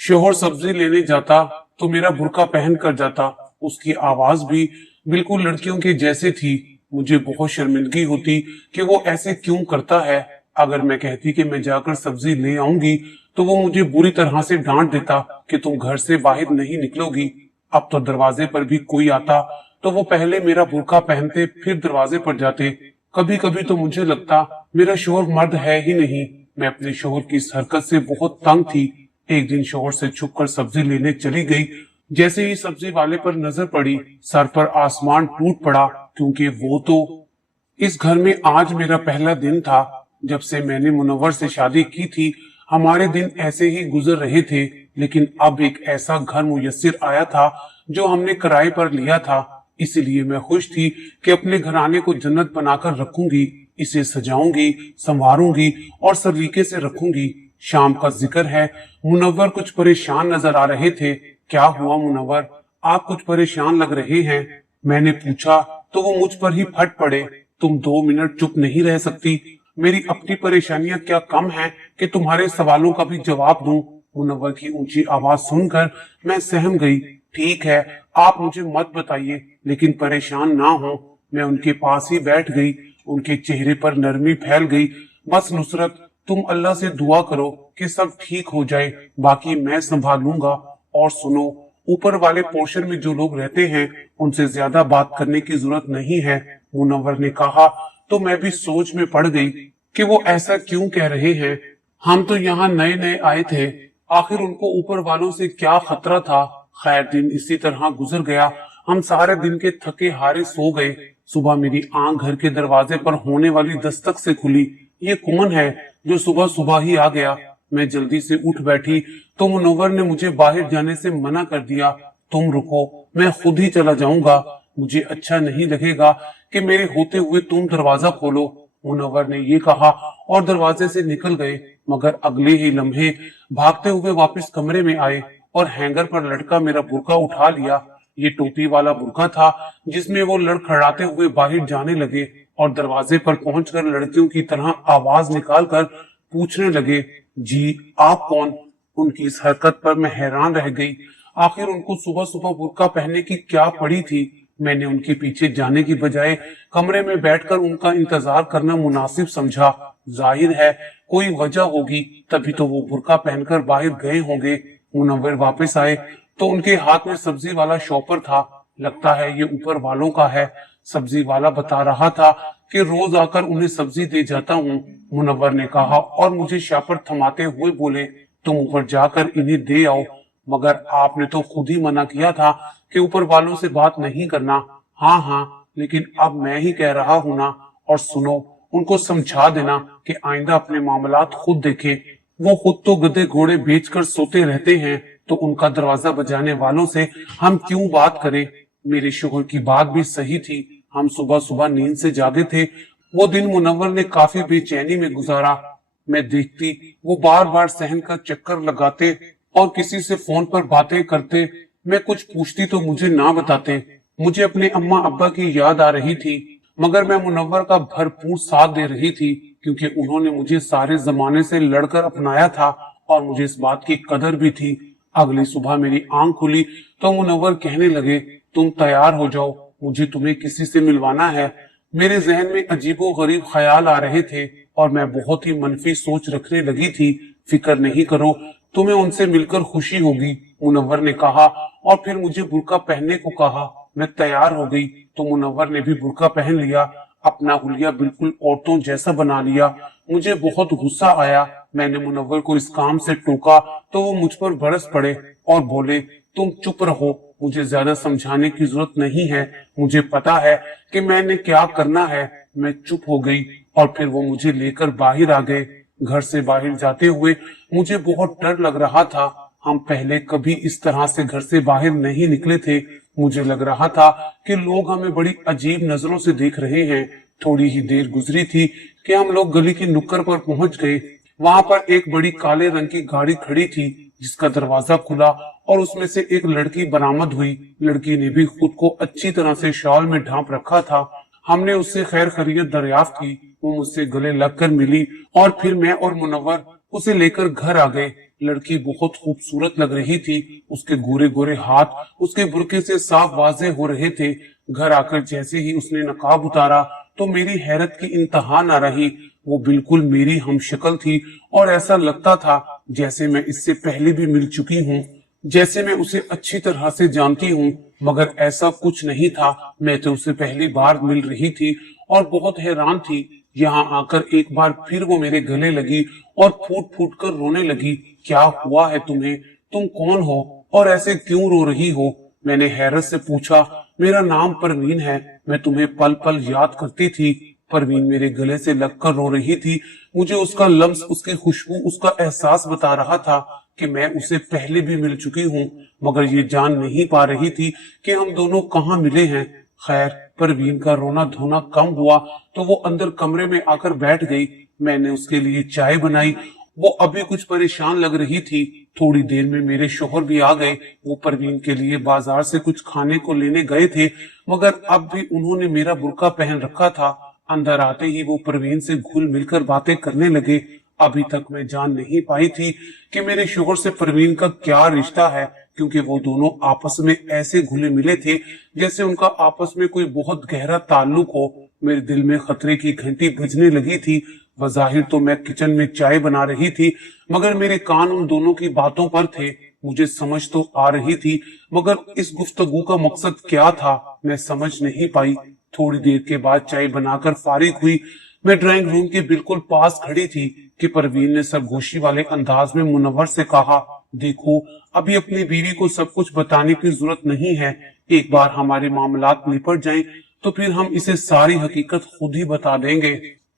शोहर सब्जी लेने जाता तो मेरा बुर्का पहन कर जाता। उसकी आवाज भी बिल्कुल लड़कियों के जैसे थी। मुझे बहुत शर्मिंदगी होती कि वो ऐसे क्यों करता है। अगर मैं कहती कि मैं जाकर सब्जी ले आऊंगी तो वो मुझे बुरी तरह से डांट देता कि तुम घर से बाहर नहीं निकलोगी। अब तो दरवाजे पर भी कोई आता तो वो पहले मेरा बुर्का पहनते फिर दरवाजे पर जाते। कभी कभी तो मुझे लगता मेरा शोहर मर्द है ही नहीं। मैं अपने शोहर की इस हरकत से बहुत तंग थी। एक दिन शोहर से छुपकर सब्जी लेने चली गई। जैसे ही सब्जी वाले पर नजर पड़ी, सर पर आसमान टूट पड़ा, क्योंकि वो तो इस घर में आज मेरा पहला दिन था। जब से मैंने मुनव्वर से शादी की थी हमारे दिन ऐसे ही गुजर रहे थे, लेकिन अब एक ऐसा घर मुयस्सर आया था जो हमने किराए पर लिया था। इसीलिए मैं खुश थी कि अपने घराने को जन्नत बनाकर रखूंगी। इसे सजाऊंगी, संवारूंगी और सलीके से रखूंगी। शाम का जिक्र है। मुनव्वर कुछ परेशान नजर आ रहे थे। क्या हुआ मुनव्वर, आप कुछ परेशान लग रहे हैं? मैंने पूछा तो वो मुझ पर ही फट पड़े। तुम 2 मिनट चुप नहीं रह सकती? मेरी अपनी परेशानियां क्या कम हैं कि तुम्हारे सवालों का भी जवाब दूं? मुनव्वर की ऊंची आवाज सुनकर मैं सहम गई। ठीक है, आप मुझे मत बताइए, लेकिन परेशान ना हो। मैं उनके पास ही बैठ गई। उनके चेहरे पर नरमी फैल गई। बस नुसरत, तुम अल्लाह से दुआ करो कि सब ठीक हो जाए, बाकी मैं संभालूंगा। और सुनो, ऊपर वाले पोर्शन में जो लोग रहते हैं उनसे ज्यादा बात करने की जरूरत नहीं है। मुनव्वर ने कहा तो मैं भी सोच में पड़ गई कि वो ऐसा क्यों कह रहे हैं। हम तो यहाँ नए नए आए थे, आखिर उनको ऊपर वालों से क्या खतरा था। खैर, दिन इसी तरह गुजर गया। हम सारे दिन के थके हारे सो गए। सुबह मेरी आंख घर के दरवाजे पर होने वाली दस्तक से खुली। ये कुमन है जो सुबह सुबह ही आ गया। मैं जल्दी से उठ बैठी तो मुनव्वर ने मुझे बाहर जाने से मना कर दिया। तुम रुको, मैं खुद ही चला जाऊंगा। मुझे अच्छा नहीं लगेगा कि मेरे होते हुए तुम दरवाजा खोलो। मुनव्वर ने ये कहा और दरवाजे से निकल गए, मगर अगले ही लम्हे भागते हुए वापस कमरे में आए और हैंगर पर लटका मेरा बुर्का उठा लिया। ये टोपी वाला बुर्का था जिसमें वो लड़खड़ाते हुए बाहर जाने लगे और दरवाजे पर पहुंचकर लड़कियों की तरह आवाज निकालकर पूछने लगे, जी आप कौन? उनकी इस हरकत पर मैं हैरान रह गई। आखिर उनको सुबह सुबह बुर्का पहनने की क्या पड़ी थी? मैंने उनके पीछे जाने की बजाय कमरे में बैठकर उनका इंतजार करना मुनासिब समझा। जाहिर है कोई वजह होगी, तभी तो वो बुर्का पहनकर बाहर गए होंगे। मुनव्वर वापस आए तो उनके हाथ में सब्जी वाला शॉपर था। लगता है ये ऊपर वालों का है। सब्जी वाला बता रहा था कि रोज आकर उन्हें सब्जी दे जाता हूँ। मुनव्वर ने कहा और मुझे शॉपर थमाते हुए बोले, तुम ऊपर जाकर इन्हें दे आओ। मगर आपने तो खुद ही मना किया था कि ऊपर वालों से बात नहीं करना। हाँ हाँ, लेकिन अब मैं ही कह रहा हूँ ना। और सुनो, उनको समझा देना कि आइंदा अपने मामलात खुद देखें। वो खुद तो गधे घोड़े बेचकर सोते रहते हैं, तो उनका दरवाजा बजाने वालों से हम क्यों बात करें? मेरे शोहर की बात भी सही थी। हम सुबह सुबह नींद से जागे थे। वो दिन मुनव्वर ने काफी बेचैनी में गुजारा। मैं देखती वो बार बार सहन का चक्कर लगाते और किसी से फोन पर बातें करते। मैं कुछ पूछती तो मुझे ना बताते। मुझे अपने अम्मा अब्बा की याद आ रही थी, मगर मैं मुनव्वर का भरपूर साथ दे रही थी, क्योंकि उन्होंने मुझे सारे जमाने से लड़कर अपनाया था और मुझे इस बात की कदर भी थी। अगली सुबह मेरी आंख खुली तो मुनव्वर कहने लगे, तुम तैयार हो जाओ, मुझे तुम्हें किसी से मिलवाना है। मेरे जहन में अजीबो गरीब ख्याल आ रहे थे और मैं बहुत ही मनफी सोच रखने लगी थी। फिक्र नहीं करो, तुम्हें उनसे मिलकर खुशी होगी, मुनव्वर ने कहा और फिर मुझे बुर्का पहनने को कहा। मैं तैयार हो गई तो मुनव्वर ने भी बुर्का पहन लिया। अपना हुलिया बिल्कुल औरतों जैसा बना लिया। मुझे बहुत गुस्सा आया। मैंने मुनव्वर को इस काम से टोका तो वो मुझ पर बरस पड़े और बोले, तुम चुप रहो, मुझे ज्यादा समझाने की जरूरत नहीं है, मुझे पता है कि मैंने क्या करना है। मैं चुप हो गई और फिर वो मुझे लेकर बाहर आ गए। घर से बाहर जाते हुए मुझे बहुत डर लग रहा था। हम पहले कभी इस तरह से घर से बाहर नहीं निकले थे। मुझे लग रहा था कि लोग हमें बड़ी अजीब नजरों से देख रहे हैं। थोड़ी ही देर गुजरी थी कि हम लोग गली की नुक्कड़ पर पहुंच गए। वहां पर एक बड़ी काले रंग की गाड़ी खड़ी थी जिसका दरवाजा खुला और उसमें से एक लड़की बरामद हुई। लड़की ने भी खुद को अच्छी तरह से शॉल में ढांप रखा था। हमने उससे खैर खैरियत दरियाफ्त की। वो मुझसे गले लगकर मिली और फिर मैं और मुनव्वर उसे लेकर घर आ गए। लड़की बहुत खूबसूरत लग रही थी। उसके गोरे गोरे हाथ उसके बुर्के से साफ वाज़ेह हो रहे थे। घर आकर जैसे ही उसने नकाब उतारा तो मेरी हैरत की इंतहा न रही। वो बिल्कुल मेरी हमशक्ल थी और ऐसा लगता था जैसे मैं इससे पहले भी मिल चुकी हूँ, जैसे मैं उसे अच्छी तरह से जानती हूँ। मगर ऐसा कुछ नहीं था, मैं तो उसे पहली बार मिल रही थी और बहुत हैरान थी। यहाँ आकर एक बार फिर वो मेरे गले लगी और फूट फूट कर रोने लगी। क्या हुआ है तुम्हें? तुम कौन हो और ऐसे क्यों रो रही हो? मैंने हैरत से पूछा। मेरा नाम परवीन है, मैं तुम्हें पल पल याद करती थी। परवीन मेरे गले से लगकर रो रही थी। मुझे उसका लम्स, उसकी खुशबू, उसका एहसास बता रहा था कि मैं उसे पहले भी मिल चुकी हूँ, मगर ये जान नहीं पा रही थी कि हम दोनों कहाँ मिले हैं। खैर, परवीन का रोना धोना कम हुआ तो वो अंदर कमरे में आकर बैठ गई। मैंने उसके लिए चाय बनाई। वो अभी कुछ परेशान लग रही थी। थोड़ी देर में मेरे शोहर भी आ गए। वो परवीन के लिए बाजार से कुछ खाने को लेने गए थे, मगर अब भी उन्होंने मेरा बुर्का पहन रखा था। अंदर आते ही वो परवीन से घुल मिलकर बातें करने लगे। अभी तक मैं जान नहीं पाई थी कि मेरे शोहर से परवीन का क्या रिश्ता है, क्योंकि वो दोनों आपस में ऐसे घुले मिले थे जैसे उनका आपस में कोई बहुत गहरा ताल्लुक हो। मेरे दिल में खतरे की घंटी बजने लगी थी। बज़ाहिर तो मैं किचन में चाय बना रही थी, मगर मेरे कान उन दोनों की बातों पर थे। मुझे समझ तो आ रही थी, मगर इस गुफ्तगू का मकसद क्या था मैं समझ नहीं पाई। थोड़ी देर के बाद चाय बनाकर फारिग हुई। मैं ड्राइंग रूम के बिल्कुल पास खड़ी थी कि परवीन ने सरगोशी वाले अंदाज में मुनव्वर से कहा, देखो, अभी अपनी बीवी को सब कुछ बताने की जरूरत नहीं है। एक बार हमारे मामलात निपट जाएं तो फिर हम इसे सारी हकीकत खुद ही बता देंगे।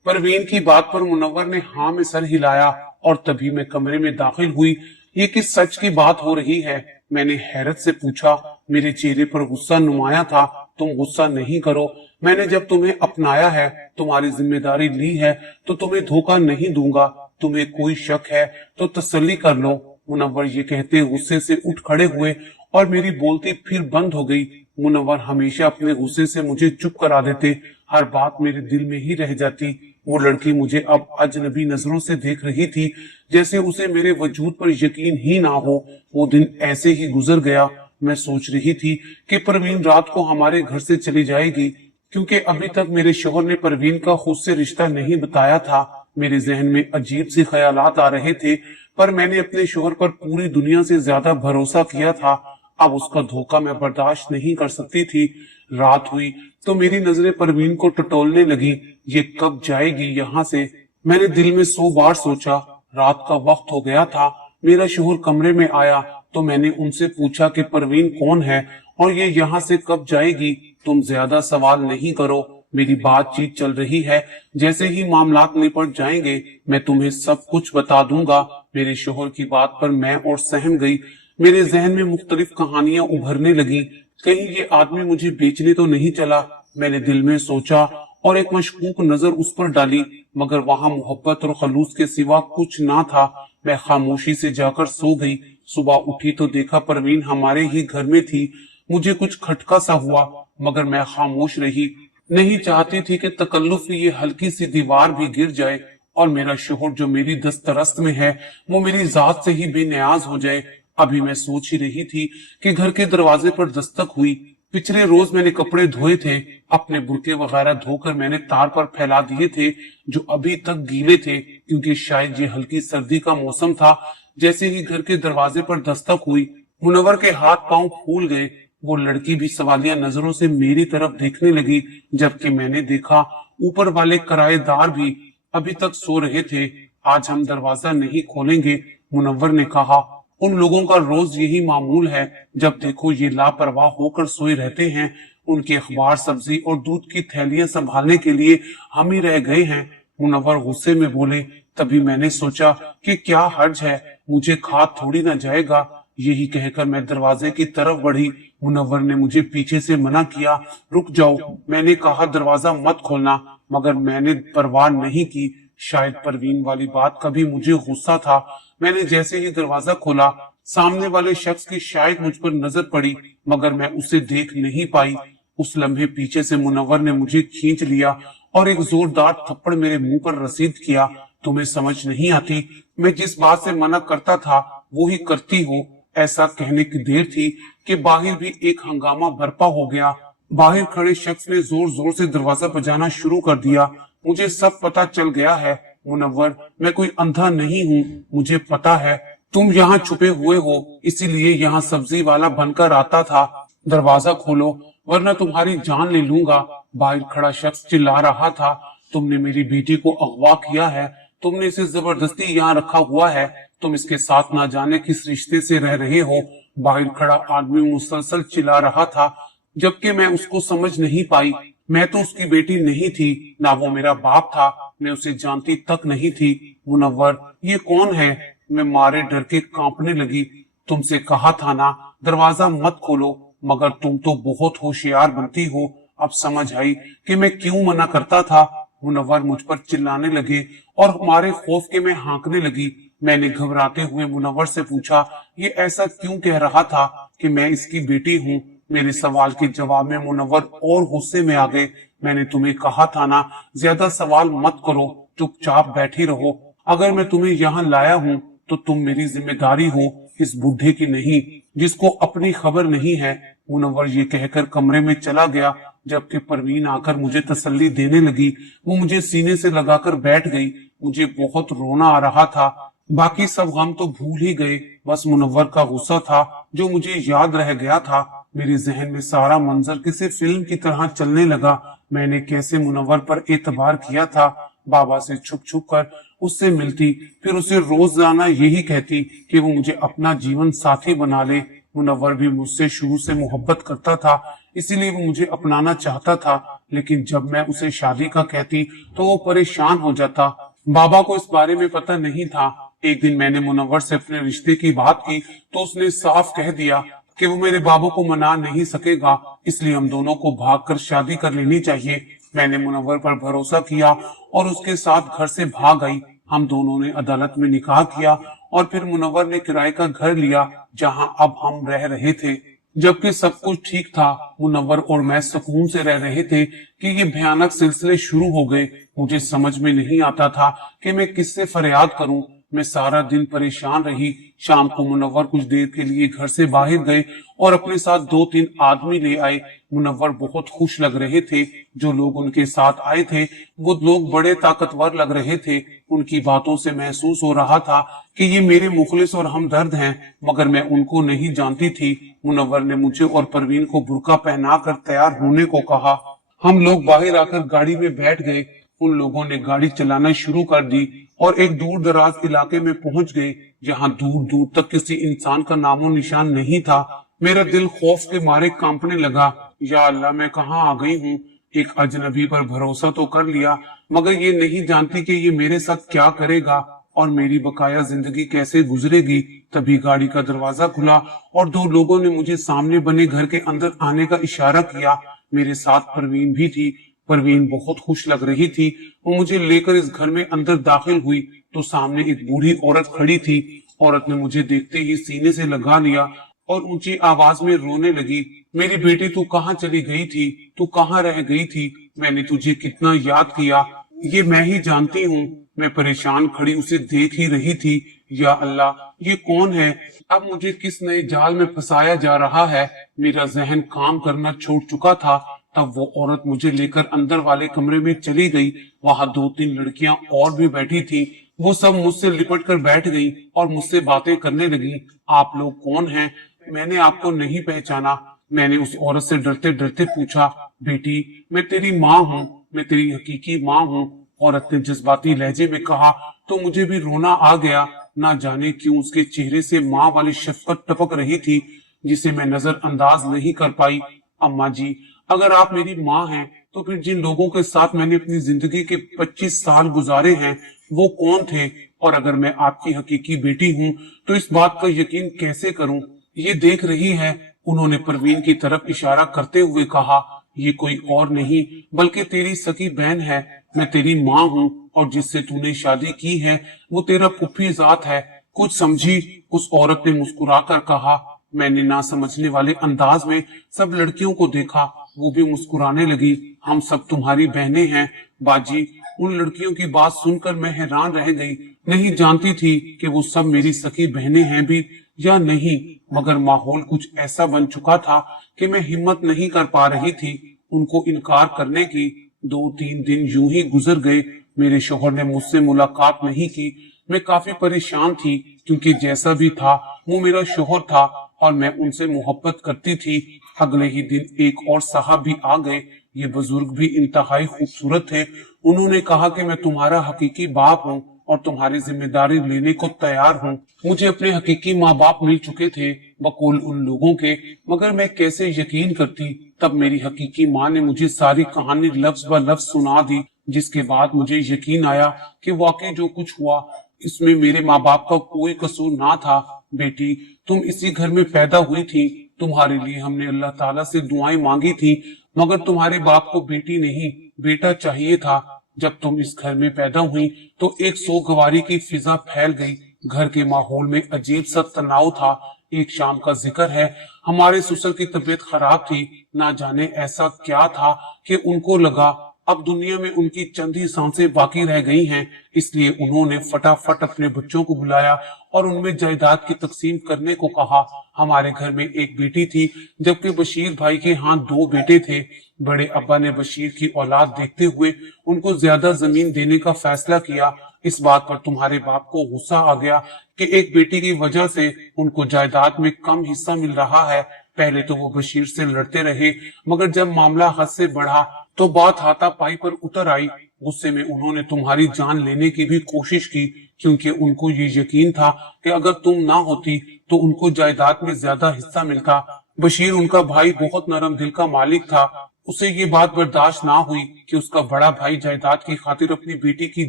परवीन की बात पर मुनव्वर ने हाँ में सर हिलाया और तभी मैं कमरे में दाखिल हुई। ये किस सच की बात हो रही है? मैंने हैरत से पूछा। मेरे चेहरे पर गुस्सा नुमाया था। तुम गुस्सा नहीं करो, मैंने जब तुम्हें अपनाया है, तुम्हारी जिम्मेदारी ली है, तो तुम्हें धोखा नहीं दूंगा। तुम्हें कोई शक है तो तसल्ली कर लो। मुनव्वर ये कहते गुस्से से उठ खड़े हुए और मेरी बोलती फिर बंद हो गई। मुनव्वर हमेशा अपने गुस्से से मुझे चुप करा देते। हर बात मेरे दिल में ही रह जाती। वो लड़की मुझे अब अजनबी नजरों से देख रही थी, जैसे उसे मेरे वजूद पर यकीन ही ना हो। वो दिन ऐसे ही गुजर गया। मैं सोच रही थी कि परवीन रात को हमारे घर से चली जाएगी, क्योंकि अभी तक मेरे शोहर ने परवीन का खुद से रिश्ता नहीं बताया था। मेरे जहन में अजीब सी ख्यालात आ रहे थे, पर मैंने अपने शोहर पर पूरी दुनिया से ज्यादा भरोसा किया था। अब उसका धोखा मैं बर्दाश्त नहीं कर सकती थी। रात हुई तो मेरी नजरें परवीन को टटोलने लगी। ये कब जाएगी यहाँ से? मैंने दिल में 100 बार सोचा। रात का वक्त हो गया था। मेरा शोहर कमरे में आया तो मैंने उनसे पूछा कि परवीन कौन है और ये यहाँ से कब जाएगी? तुम ज्यादा सवाल नहीं करो, मेरी बातचीत चल रही है। जैसे ही मामलात निपट जाएंगे मैं तुम्हें सब कुछ बता दूंगा। मेरे शोहर की बात पर मैं और सहम गई। मेरे जहन में मुख्तलिफ कहानियां उभरने लगी। कहीं ये आदमी मुझे बेचने तो नहीं चला? मैंने दिल में सोचा और एक मशकूक नजर उस पर डाली, मगर वहां मोहब्बत और खलूस के सिवा कुछ ना था। मैं खामोशी से जाकर सो गई। सुबह उठी तो देखा परवीन हमारे ही घर में थी। मुझे कुछ खटका सा हुआ, मगर मैं खामोश रही। नहीं चाहती थी कि तकल्लुफ की ये हल्की सी दीवार भी गिर जाए और मेरा शोहर जो मेरी दस्तरस्त में है वो मेरी जात से ही बेनियाज हो जाए। अभी मैं सोच ही रही थी कि घर के दरवाजे पर दस्तक हुई। पिछले रोज मैंने कपड़े धोए थे। अपने बुरके वगैरह धोकर मैंने तार पर फैला दिए थे, जो अभी तक गीले थे, क्योंकि शायद ये हल्की सर्दी का मौसम था। जैसे ही घर के दरवाजे पर दस्तक हुई, मुनव्वर के हाथ पांव फूल गए। वो लड़की भी सवालिया नजरों से मेरी तरफ देखने लगी, जबकि मैंने देखा ऊपर वाले किराएदार भी अभी तक सो रहे थे। आज हम दरवाजा नहीं खोलेंगे, मुनव्वर ने कहा। उन लोगों का रोज यही मामूल है। जब देखो ये लापरवाह होकर सोए रहते हैं। उनके अखबार, सब्जी और दूध की थैलियां संभालने के लिए हम ही रह गए हैं। मुनव्वर गुस्से में बोले। तभी मैंने सोचा कि क्या हर्ज है, मुझे खा थोड़ी ना जाएगा। यही कहकर मैं दरवाजे की तरफ बढ़ी। मुनव्वर ने मुझे पीछे से मना किया। रुक जाओ, मैंने कहा दरवाजा मत खोलना, मगर मैंने परवाह नहीं की। शायद परवीन वाली बात का भी मुझे गुस्सा था। मैंने जैसे ही दरवाजा खोला, सामने वाले शख्स की शायद मुझ पर नजर पड़ी, मगर मैं उसे देख नहीं पाई। उस लम्हे पीछे से मुनव्वर ने मुझे खींच लिया और एक जोरदार थप्पड़ मेरे मुंह पर रसीद किया। तुम्हें समझ नहीं आती, मैं जिस बात से मना करता था वो ही करती हो। ऐसा कहने की देर थी कि बाहर भी एक हंगामा बरपा हो गया। बाहर खड़े शख्स ने जोर जोर से दरवाजा बजाना शुरू कर दिया। मुझे सब पता चल गया है मुनव्वर, मैं कोई अंधा नहीं हूँ। मुझे पता है तुम यहाँ छुपे हुए हो, इसीलिए यहाँ सब्जी वाला बनकर आता था। दरवाजा खोलो वरना तुम्हारी जान ले लूंगा। बाहर खड़ा शख्स चिल्ला रहा था। तुमने मेरी बेटी को अगवा किया है, तुमने इसे जबरदस्ती यहाँ रखा हुआ है, तुम इसके साथ ना जाने किस रिश्ते से रह रहे हो। बाहर खड़ा आदमी मुसलसल चिल्ला रहा था, जबकि मैं उसको समझ नहीं पाई। मैं तो उसकी बेटी नहीं थी, ना वो मेरा बाप था, मैं उसे जानती तक नहीं थी। मुनव्वर, ये कौन है? मैं मारे डर के कांपने लगी। तुमसे कहा था ना दरवाजा मत खोलो, मगर तुम तो बहुत होशियार बनती हो। अब समझ आई कि मैं क्यों मना करता था। मुनव्वर मुझ पर चिल्लाने लगे और हमारे खौफ के मैं हाँकने लगी। मैंने घबराते हुए मुनव्वर से पूछा, ये ऐसा क्यों कह रहा था कि मैं इसकी बेटी हूँ? मेरे सवाल के जवाब में मुनव्वर और गुस्से में आ गए। मैंने तुम्हें कहा था ना ज्यादा सवाल मत करो, चुपचाप बैठी रहो। अगर मैं तुम्हें यहाँ लाया हूँ तो तुम मेरी जिम्मेदारी हो, इस बूढ़े की नहीं जिसको अपनी खबर नहीं है। मुनव्वर ये कहकर कमरे में चला गया, जबकि परवीन आकर मुझे तसल्ली देने लगी। वो मुझे सीने से लगाकर बैठ गई। मुझे बहुत रोना आ रहा था। बाकी सब गम तो भूल ही गए, बस मुनव्वर का गुस्सा था जो मुझे याद रह गया था। मेरे जहन में सारा मंजर किसी फिल्म की तरह चलने लगा। मैंने कैसे मुनव्वर पर एतबार किया था, बाबा से छुप छुप कर उससे मिलती, फिर उसे रोजाना यही कहती कि वो मुझे अपना जीवन साथी बना ले। मुनव्वर भी मुझसे शुरू से मोहब्बत करता था, इसीलिए वो मुझे अपनाना चाहता था, लेकिन जब मैं उसे शादी का कहती तो वो परेशान हो जाता। बाबा को इस बारे में पता नहीं था। एक दिन मैंने मुनव्वर से अपने रिश्ते की बात की तो उसने साफ कह दिया कि वो मेरे बाबू को मना नहीं सकेगा, इसलिए हम दोनों को भागकर शादी कर लेनी चाहिए। मैंने मुनव्वर पर भरोसा किया और उसके साथ घर से भाग आई। हम दोनों ने अदालत में निकाह किया और फिर मुनव्वर ने किराए का घर लिया जहां अब हम रह रहे थे। जबकि सब कुछ ठीक था, मुनव्वर और मैं सुकून से रह रहे थे कि ये भयानक सिलसिले शुरू हो गए। मुझे समझ में नहीं आता था कि मैं किससे फरियाद करूं। मैं सारा दिन परेशान रही। शाम को मुनव्वर कुछ देर के लिए घर से बाहर गए और अपने साथ 2-3 आदमी ले आए। मुनव्वर बहुत खुश लग रहे थे। जो लोग उनके साथ आए थे वो लोग बड़े ताकतवर लग रहे थे। उनकी बातों से महसूस हो रहा था कि ये मेरे मुखलिस और हमदर्द हैं, मगर मैं उनको नहीं जानती थी। मुनव्वर ने मुझे और परवीन को बुर्का पहनाकर तैयार होने को कहा। हम लोग बाहर आकर गाड़ी में बैठ गए। उन लोगों ने गाड़ी चलाना शुरू कर दी और एक दूर दराज इलाके में पहुंच गए जहां दूर दूर तक किसी इंसान का नामो निशान नहीं था। मेरा दिल खौफ के मारे कांपने लगा। या अल्लाह, मैं कहाँ आ गई हूँ। एक अजनबी पर भरोसा तो कर लिया, मगर ये नहीं जानती कि ये मेरे साथ क्या करेगा और मेरी बकाया जिंदगी कैसे गुजरेगी। तभी गाड़ी का दरवाजा खुला और 2 लोगों ने मुझे सामने बने घर के अंदर आने का इशारा किया। मेरे साथ परवीन भी थी। परवीन बहुत खुश लग रही थी। वो मुझे लेकर इस घर में अंदर दाखिल हुई तो सामने एक बूढ़ी औरत खड़ी थी। औरत ने मुझे देखते ही सीने से लगा लिया और ऊंची आवाज में रोने लगी, मेरी बेटी तू कहाँ चली गई थी, तू कहाँ रह गई थी, मैंने तुझे कितना याद किया, ये मैं ही जानती हूँ। मैं परेशान खड़ी उसे देख ही रही थी। या अल्लाह, ये कौन है? अब मुझे किस नए जाल में फंसाया जा रहा है? मेरा जहन काम करना छोड़ चुका था। तब वो औरत मुझे लेकर अंदर वाले कमरे में चली गई। वहां 2-3 लड़कियां और भी बैठी थी। वो सब मुझसे लिपट कर बैठ गई और मुझसे बातें करने लगी। आप लोग कौन हैं? मैंने आपको नहीं पहचाना। मैंने उस औरत से डरते डरते पूछा, बेटी मैं तेरी माँ हूँ, मैं तेरी हकीकी माँ हूँ। औरत ने जज्बाती लहजे में कहा तो मुझे भी रोना आ गया। ना जाने क्यों उसके चेहरे से माँ वाली शफकत टपक रही थी जिसे मैं नजरअंदाज नहीं कर पाई। अम्मा जी, अगर आप मेरी माँ हैं तो फिर जिन लोगों के साथ मैंने अपनी जिंदगी के 25 साल गुजारे हैं वो कौन थे? और अगर मैं आपकी हकीकी बेटी हूँ तो इस बात का यकीन कैसे करूँ? ये देख रही है। उन्होंने परवीन की तरफ इशारा करते हुए कहा, ये कोई और नहीं बल्कि तेरी सगी बहन है। मैं तेरी माँ हूँ और जिससे तूने शादी की है वो तेरा फुफी जात है। कुछ समझी? उस औरत ने मुस्कुराकर कहा। मैंने ना समझने वाले अंदाज में सब लड़कियों को देखा। वो भी मुस्कुराने लगी। हम सब तुम्हारी बहनें हैं बाजी, उन लड़कियों की बात सुनकर मैं हैरान रह गई। नहीं जानती थी कि वो सब मेरी सखी बहनें हैं भी या नहीं, मगर माहौल कुछ ऐसा बन चुका था कि मैं हिम्मत नहीं कर पा रही थी उनको इनकार करने की। 2-3 दिन यूं ही गुजर गए। मेरे शौहर ने मुझसे मुलाकात नहीं की। मैं काफी परेशान थी क्योंकि जैसा भी था वो मेरा शौहर था और मैं उनसे मोहब्बत करती थी। अगले ही दिन एक और साहब भी आ गए। ये बुजुर्ग भी इंतहाई खूबसूरत थे। उन्होंने कहा कि मैं तुम्हारा हकीकी बाप हूँ और तुम्हारी जिम्मेदारी लेने को तैयार हूँ। मुझे अपने हकीकी माँ बाप मिल चुके थे बकौल उन लोगों के, मगर मैं कैसे यकीन करती। तब मेरी हकीकी माँ ने मुझे सारी कहानी लफ्ज ब लफ्ज सुना दी, जिसके बाद मुझे यकीन आया कि वाकई जो कुछ हुआ इसमें मेरे माँ बाप का कोई कसूर ना था। बेटी, तुम इसी घर में पैदा हुई थी। तुम्हारे लिए हमने अल्लाह ताला से दुआएं मांगी थी, मगर तुम्हारे बाप को बेटी नहीं बेटा चाहिए था। जब तुम इस घर में पैदा हुई तो एक सोगवारी की फिजा फैल गई। घर के माहौल में अजीब सा तनाव था। एक शाम का जिक्र है, हमारे ससुर की तबीयत खराब थी। ना जाने ऐसा क्या था कि उनको लगा अब दुनिया में उनकी चंद ही सांसें बाकी रह गई हैं, इसलिए उन्होंने फटाफट अपने बच्चों को बुलाया और उनमें जायदाद की तकसीम करने को कहा। हमारे घर में एक बेटी थी, जबकि बशीर भाई के यहाँ 2 बेटे थे। बड़े अब्बा ने बशीर की औलाद देखते हुए उनको ज्यादा जमीन देने का फैसला किया। इस बात पर तुम्हारे बाप को गुस्सा आ गया कि एक बेटी की वजह से उनको जायदाद में कम हिस्सा मिल रहा है। पहले तो वो बशीर से लड़ते रहे, मगर जब मामला हद से बढ़ा तो बात हाथापाई पर उतर आई। गुस्से में उन्होंने तुम्हारी जान लेने की भी कोशिश की, क्योंकि उनको ये यकीन था कि अगर तुम ना होती तो उनको जायदाद में ज्यादा हिस्सा मिलता। बशीर उनका भाई बहुत नरम दिल का मालिक था। उसे ये बात बर्दाश्त ना हुई कि उसका बड़ा भाई जायदाद की खातिर अपनी बेटी की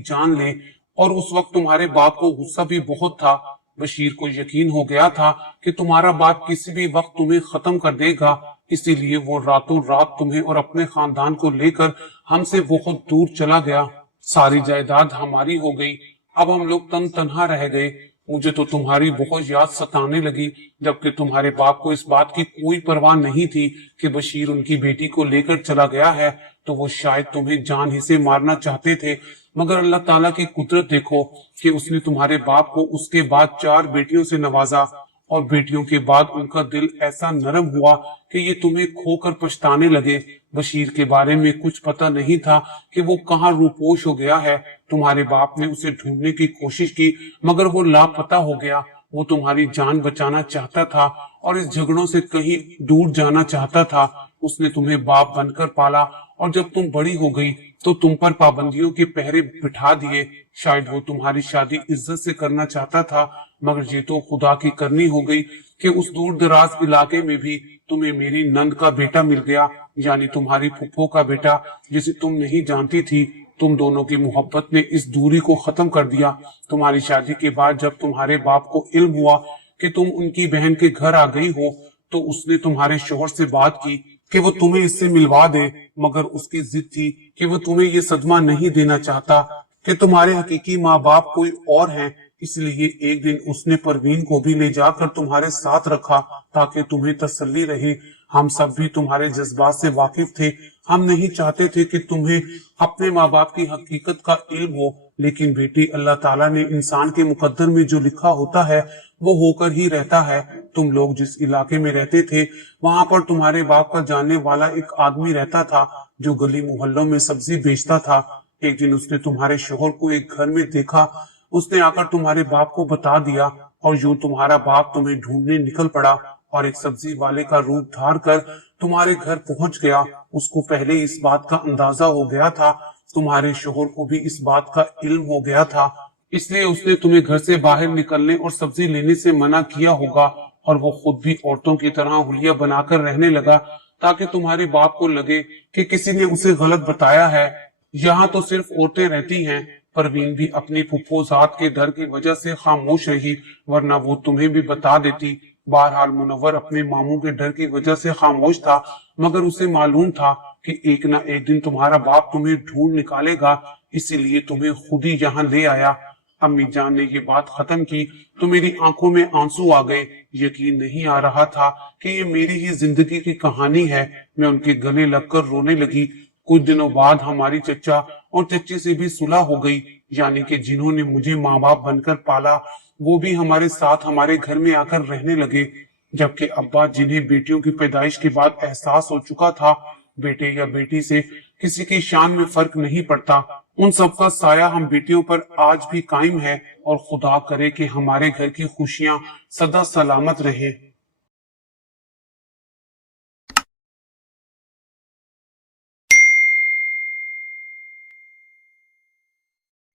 जान ले, और उस वक्त तुम्हारे बाप को गुस्सा भी बहुत था। बशीर को यकीन हो गया था कि तुम्हारा बाप किसी भी वक्त तुम्हें खत्म कर देगा, इसीलिए वो रातों रात तुम्हें और अपने खानदान को लेकर हमसे बहुत दूर चला गया। सारी जायदाद हमारी हो गई। अब हम लोग तन्हा रह गए। मुझे तो तुम्हारी बहुत याद सताने लगी, जबकि तुम्हारे बाप को इस बात की कोई परवाह नहीं थी कि बशीर उनकी बेटी को लेकर चला गया है, तो वो शायद तुम्हें जान ही से मारना चाहते थे। मगर अल्लाह ताला की कुदरत देखो कि उसने तुम्हारे बाप को उसके बाद 4 बेटियों से नवाजा, और बेटियों के बाद उनका दिल ऐसा नरम हुआ कि ये तुम्हें खोकर पछताने लगे। बशीर के बारे में कुछ पता नहीं था कि वो कहाँ रूपोश हो गया है। तुम्हारे बाप ने उसे ढूंढने की कोशिश की, मगर वो लापता हो गया। वो तुम्हारी जान बचाना चाहता था और इस झगड़ों से कहीं दूर जाना चाहता था। उसने तुम्हें बाप बनकर पाला, और जब तुम बड़ी हो गई तो तुम पर पाबंदियों के पहरे बिठा दिए। शायद वो तुम्हारी शादी इज्जत से करना चाहता था, मगर ये तो खुदा की करनी हो गई कि उस दूर दराज इलाके में भी तुम्हें मेरी नंद का बेटा मिल गया, यानी तुम्हारी फुफ्फो का बेटा, जिसे तुम नहीं जानती थी। तुम दोनों की मोहब्बत ने इस दूरी को खत्म कर दिया। तुम्हारी शादी के बाद जब तुम्हारे बाप को इल्म हुआ कि तुम उनकी बहन के घर आ गई हो, तो उसने तुम्हारे शोहर से बात की कि वो तुम्हें इससे मिलवा दे, मगर उसकी जिद थी कि वो तुम्हें ये सदमा नहीं देना चाहता कि तुम्हारे हकीकी माँ बाप कोई और हैं। इसलिए एक दिन उसने परवीन को भी ले जाकर तुम्हारे साथ रखा ताकि तुम्हें तसल्ली रहे। हम सब भी तुम्हारे जज्बात से वाकिफ थे। हम नहीं चाहते थे कि तुम्हें अपने माँ बाप की हकीकत का इल्म हो, लेकिन बेटी, अल्लाह ताला ने इंसान के मुकद्दर में जो लिखा होता है वो होकर ही रहता है। तुम लोग जिस इलाके में रहते थे वहां पर तुम्हारे बाप का जानने वाला एक आदमी रहता था जो गली मोहल्लों में सब्जी बेचता था। एक दिन उसने तुम्हारे शोहर को एक घर में देखा। उसने आकर तुम्हारे बाप को बता दिया, और यूं तुम्हारा बाप तुम्हें ढूंढने निकल पड़ा और एक सब्जी वाले का रूप धार कर तुम्हारे घर पहुंच गया। उसको पहले इस बात का अंदाजा हो गया था, तुम्हारे शोहर को भी इस बात का इल्म हो गया था, इसलिए उसने तुम्हें घर से बाहर निकलने और सब्जी लेने से मना किया होगा, और वो खुद भी औरतों की तरह हुलिया बनाकर रहने लगा ताकि तुम्हारे बाप को लगे कि किसी ने उसे गलत बताया है। यहाँ तो सिर्फ औरतें रहती हैं। परवीन भी अपनी फुफ्फो जात के डर की वजह से खामोश रही, वरना वो तुम्हें भी बता देती। बहरहाल मुनव्वर अपने मामू के डर की वजह से खामोश था, मगर उसे मालूम था कि एक ना एक दिन तुम्हारा बाप तुम्हें ढूंढ निकालेगा, इसीलिए तुम्हें खुद ही यहाँ ले आया। अम्मी जान ने ये बात खत्म की तो मेरी आंखों में आंसू आ गए। यकीन नहीं आ रहा था कि ये मेरी ही जिंदगी की कहानी है। मैं उनके गले लगकर रोने लगी। कुछ दिनों बाद हमारी चचा और चच्ची से भी सुलह हो गई, यानी कि जिन्होंने मुझे माँ बाप बनकर पाला वो भी हमारे साथ हमारे घर में आकर रहने लगे। जबकि अब्बा, जिन्हें बेटियों की पैदाइश के बाद एहसास हो चुका था बेटे या बेटी से किसी की शान में फर्क नहीं पड़ता, उन सबका साया हम बेटियों पर आज भी कायम है। और खुदा करे कि हमारे घर की खुशियां सदा सलामत रहे।